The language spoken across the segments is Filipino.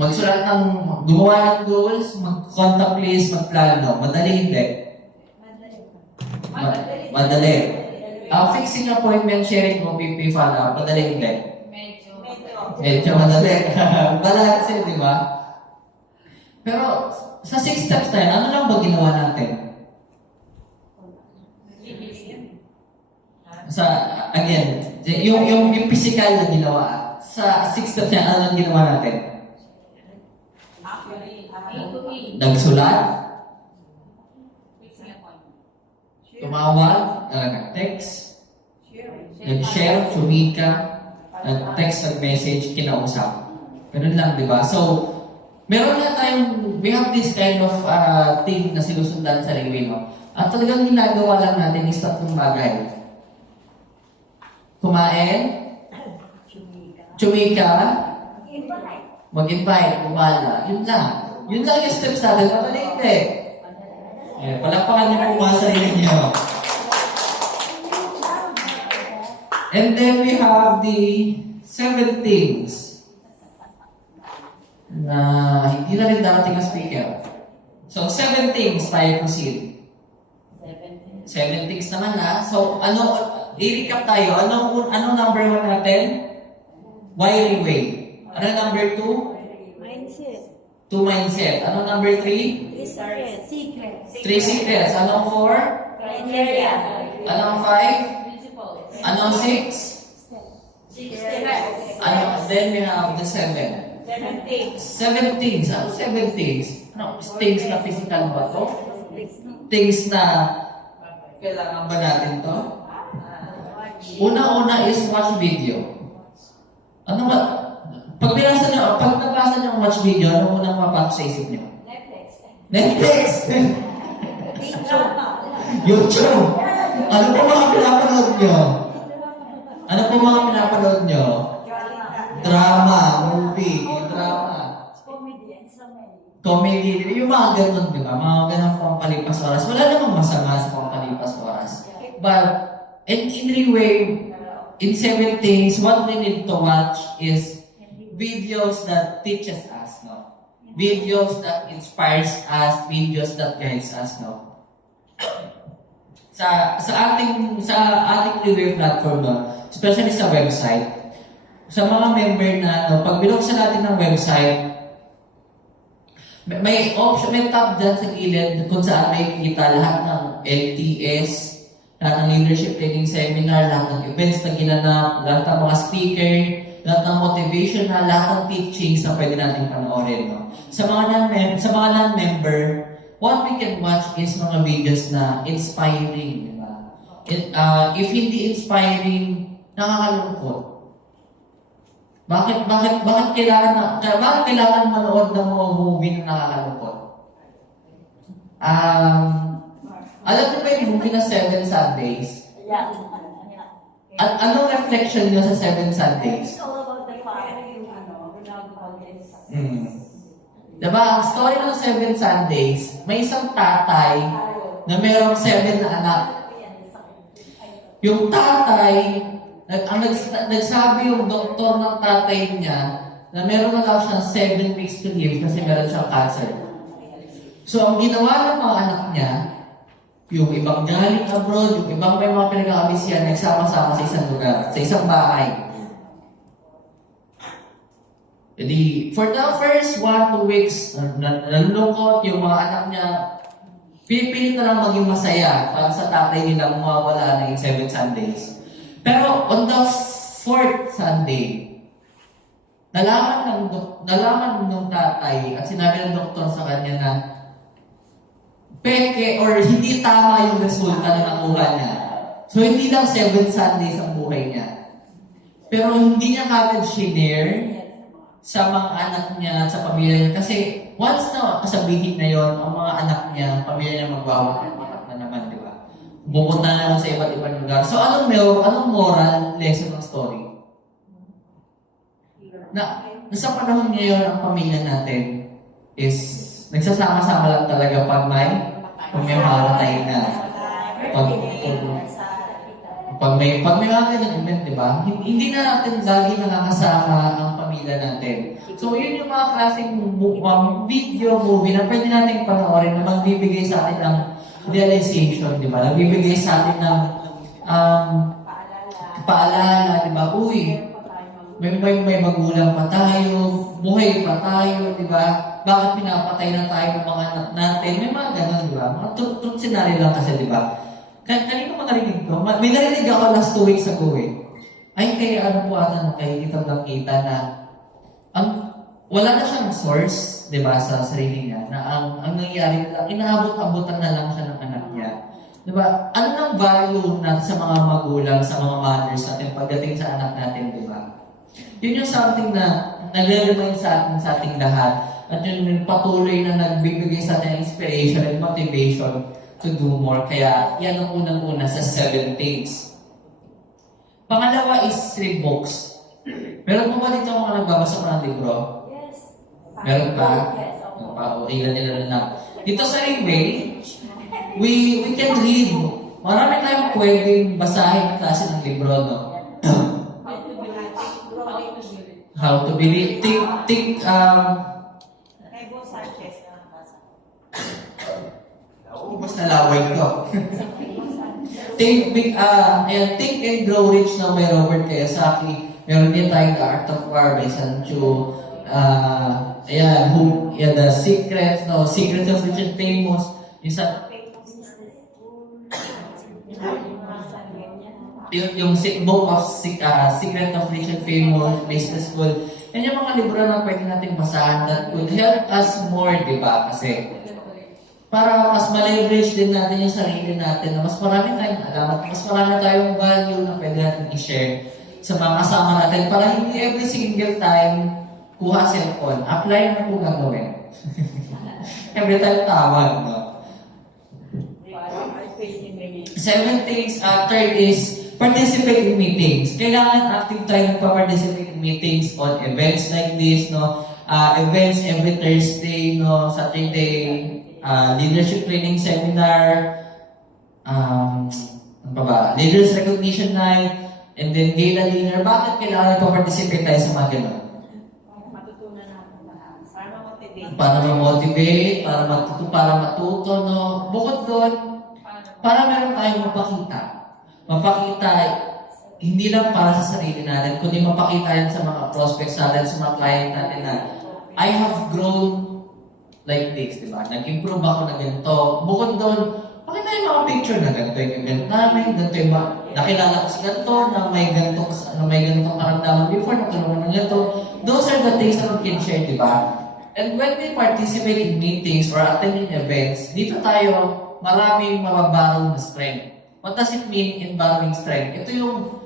Magsulat ng, gumawa ng goals, mag-contact list, magplano. Madali hindi. Madali. Fixing appointment, sharing mo, PP follow-up. Madali hindi. Medyo madali. Balance, di ba? Pero, sa 6 steps na yan, ano lang ba ginawa natin? Again, yung physical na ginawa. Sa 6 steps na yan, ano lang ginawa natin? Nagsulat? Tumawag? Nag-text? Nag-share? Sumika? Nag-text, nag-message, kinausap. Ganun lang, di ba? So, meron na tayong, we have this kind of thing na sinusundan sa sarili mo. At talagang ginagawa lang natin is tatlong bagay. Kumain, chumika, mag-invite, bumala. Yun lang. Yun lang yung steps natin. Madali hindi. Palakpakan niyo po mga sarili niyo. And then we have the 7 things na hindi na rin darating ang speaker. So, 7 things tayo proceed. 7 things naman na. So, i-recap tayo. Anong number 1 natin? Wiry way. Ano number 2? Mindset. 2 mindset. Ano number 3? Secrets. 3 secrets. Anong 4? Criteria. Anong 5? Anong 6? Then we have the 7. 7 things. 7 things. Ano 7 things? Ano, things na physical ba to? Things na kailangan ba natin to? Una-una is watch video. Ano ba? Pag nabasa niyo ang watch video, ano unang mapasok sa isip niyo? Netflix! YouTube! Ano po mga pinapanood niyo? Ano po mga pinapanood niyo? Drama, movie, drama. Comedy. Yung mga ganun, di ba? Mga ganun pampalipas oras. Wala namang masama sa pampalipas oras. But, anyway, in 7 things, what we need to watch is videos that teaches us, no? Videos that inspires us, videos that guides us, no? Sa ating review platform, no? Especially sa website, sa mga member na, no, pag binuksan natin ng website, may option, may tab dyan sa gilid kung saan may kita lahat ng LTS, lahat ng leadership training seminar, lahat ng events na ginanap, lahat ng mga speaker, lahat ng motivation na lahat ng teachings na pwede natin panoorin. No? Sa mga non-member, what we can watch is mga videos na inspiring. Diba? If hindi inspiring, nakakalungkot. Bakit kailangan manood ng mga movie na nakakalungkot? Alam niyo ba yung movie na 7 Sundays? At anong reflection niyo sa 7 Sundays? It's all about the family, Ronaldo Valdez. Diba, ang story ng 7 Sundays, may isang tatay na mayroong 7 na anak. Yung tatay, nagsabi yung doktor ng tatay niya na meron na lang siyang 7 weeks to live kasi meron siyang cancer. So, ang ginawa ng mga anak niya, yung ibang galing abroad, yung ibang may mga pinag-aabisyan, nagsama-sama sa isang lugar, sa isang bahay. Jadi, for the first 1-2 weeks, nalulungkot yung mga anak niya, pinipilit na lang maging masaya para sa tatay nilang mawawala na yung 7 Sundays. Pero on the 4th Sunday, nalaman ng tatay at sinabi ng doktor sa kanya na peke or hindi tama yung resulta na nakuha niya. So, hindi lang 7 Sundays ang buhay niya. Pero hindi niya kagad shinare sa mga anak niya at sa pamilya niya. Kasi once na kasabihin na yon, ang mga anak niya, pamilya niya magwawalan na naman, di ba? Pupunta na naman sa iba't ibang lugar. So, anong moral lesson ng story? Na sa panahon ngayon, ang pamilya natin is nagsasama-sama lang talaga pag may mamatay na. Pag may mga ganang event, di ba? Hindi na natin lagi nakakasama ang pamilya natin. So, yun yung mga klaseng video, movie na pwede natin panoorin na magbibigay sa atin ng realization, di ba? Nagbibigay sa atin ng paalala, di ba? Uy, may magulang pa tayo, buhay pa tayo, di ba? Bakit pinapatay na tayo ng mga anak natin? May mga ganun, di ba? Mga truth scenario lang kasi, di ba? Kanina ko narinig ko, may narinig ako last 2 weeks ago eh. Ay, kaya ano po ata kay Tita nakita na wala na siyang source, di ba, sa sarili niya, na ang nangyayari lang, inaabot-abutan na lang siya ng anak niya. Di ba? Ano nang value natin sa mga magulang, sa mga mothers natin pagdating sa anak natin, di ba? Yun yung something na nagre-remind sa ating lahat. At yun yung patuloy na nagbibigay sa ating inspiration and motivation to do more. Kaya yan ang unang-una sa 7 things. Pangalawa is read books. Meron mo ba dito mga nagbabasa pa ng libro? Yes. Meron pa? Yes. Ano pa? O ilan na. Dito sa Railway, we can read. Marami tayong pwedeng basahin na klase ng libro, no? How to believe. Ego Sanchez na nabasa. Mas nalaway ko. Think and Grow Rich na may Robert Kiyosaki. Meron din tayong The Art of War by Sancho. The Secrets of Rich and Famous. Yung book of Secret of Rich and Famous, Business School. Yan yung mga libro na pwede natin basahan that could help us more, di ba? Kasi para mas ma-leverage din natin yung sarili natin na mas marami tayong alam at mas marami tayong value na pwede natin i-share sa mga kasama natin para hindi every single time kuha cellphone. Apply na po gagawin. Every time tawag, no? 7 things. Third is participate in meetings. Kailangan active tayo magpa-participate in meetings on events like this, no? Events every Thursday, no? Saturday, leadership training seminar, ano pa ba? Leaders recognition night, and then gala dinner. Bakit kailangan nagpa-participate tayo sa mga ganun? Matutunan natin lahat. Para ma-motivate. Para ma-motivate, para matuto, no? Bukod doon, para meron tayong mapakita. Mapakita, hindi lang para sa sarili natin, kundi mapakita yan sa mga prospects natin, sa mga client natin na I have grown like this, di ba? Nag-improve ako na ganito. Bukod doon, pakita yung mga picture na ganito yung ganito namin, ganito yung nakilala ko si ganito, na may ganitong karamdaman before, nagkaroon ng ganito. Those are the things that we can share, di ba? And when we participate in meetings or attending events, dito tayo maraming mababarong na strength. What does it mean in borrowing strength? Ito yung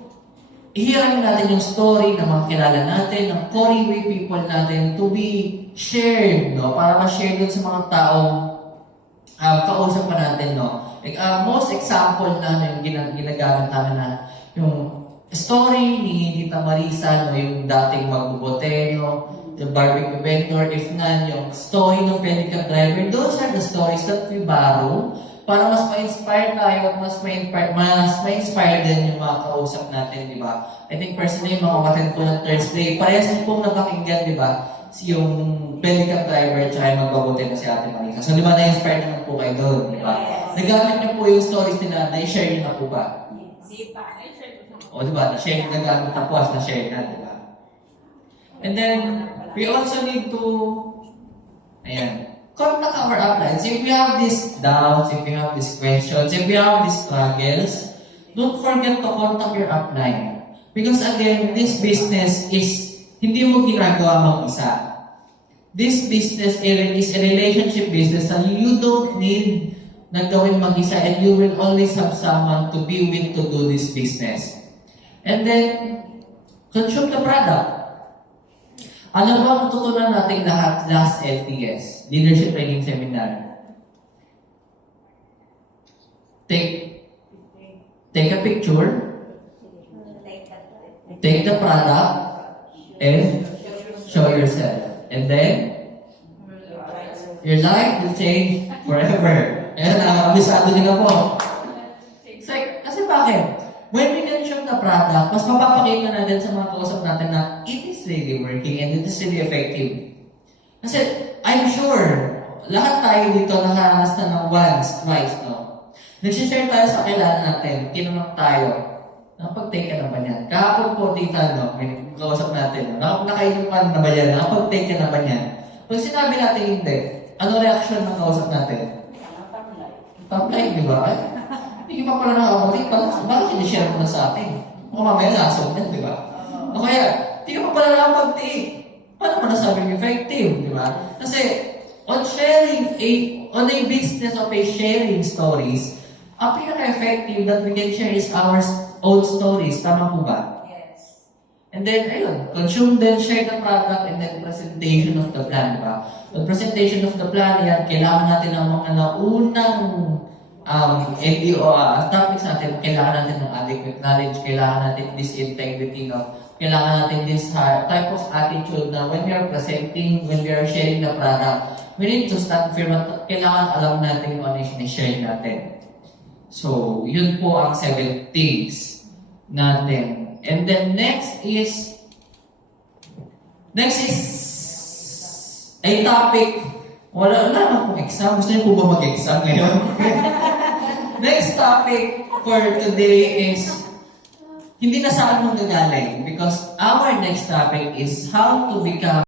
ihiramin natin yung story ng mga kilala natin, ng core way people natin to be shared, no? Para ma-share dun sa mga taong kausap pa natin, no? Like, most example namin yung ginagamit namin na yung story ni Tita Marisa, no? Yung dating magbubote, no? The barbecue vendor, if none, yung story ng pedicab driver. Those are the stories that we borrow para mas ma-inspire tayo at mas ma-inspire din yung mga kausap natin, di ba? I think personally, mga kapatid ko ng Thursday, parehas din pong napakinggan, di ba? Yung pedicab driver at yung magbabote na si Ate Marisa. So, di ba, na-inspire naman po kayo doon, di ba? Nagamit niyo po yung stories nila, na-share niyo na po ba? O, di ba? Na-share, nagamit na po as na-share na, di ba? And then, we also need to, contact our uplines. If we have these doubts, if we have these questions, if we have these struggles, don't forget to contact your upline. Because again, this business is hindi mo ginagawa mag-isa. This business is a relationship business and you don't need na gawin mag-isa and you will always have someone to be with to do this business. And then, consume the product. Ano ba ang tutunan natin lahat last LTS? Leadership Training Seminar. Take a picture. Take the product. And show yourself. And then, your life will change forever. Ayan, abisado nyo na po. Kasi bakit? When we can mention the product, mas mapapakita natin sa mga kausap natin na it is really working and it is really effective. Kasi, I'm sure, lahat tayo dito nakaranas na ng once, twice, no? Nagsishare tayo sa kakilala natin, tinanong tayo, nakapag-take ka na ba yan? Kahapon po, tita, no? May kausap natin, no? Nakainupan na ba yan? Nakapag-take ka na ba yan? Pag sinabi natin hindi, ano reaction ng kausap natin? Tamlay, di ba? Ay, hindi pa pala nakapag-take, bakit sinishare mo na sa atin? Kung mamaya lasong yan, di ba? O kaya, hindi ka pa pala nakapag-take. Paano mo nasabing effective, di ba? Kasi, on a business of sharing stories, ang pinaka-effective that we can share is our own stories. Tama po ba? Yes. And then, ayun, consume then share the product, and then presentation of the plan, di ba? The presentation of the plan, yan, kailangan natin ng mga naunang LDO, topics natin, kailangan natin ng adequate knowledge, kailangan natin this integrity, no? Kailangan natin this type of attitude na when we are presenting, when we are sharing the product, we need to stand firm at kailangan alam natin kung ano yung sinishare natin. So, yun po ang 7 things natin. And then next is a topic. Wala naman pong exam. Gusto niyo po ba mag-exam ngayon? Next topic for today is hindi na saan manggagaling because our next topic is how to become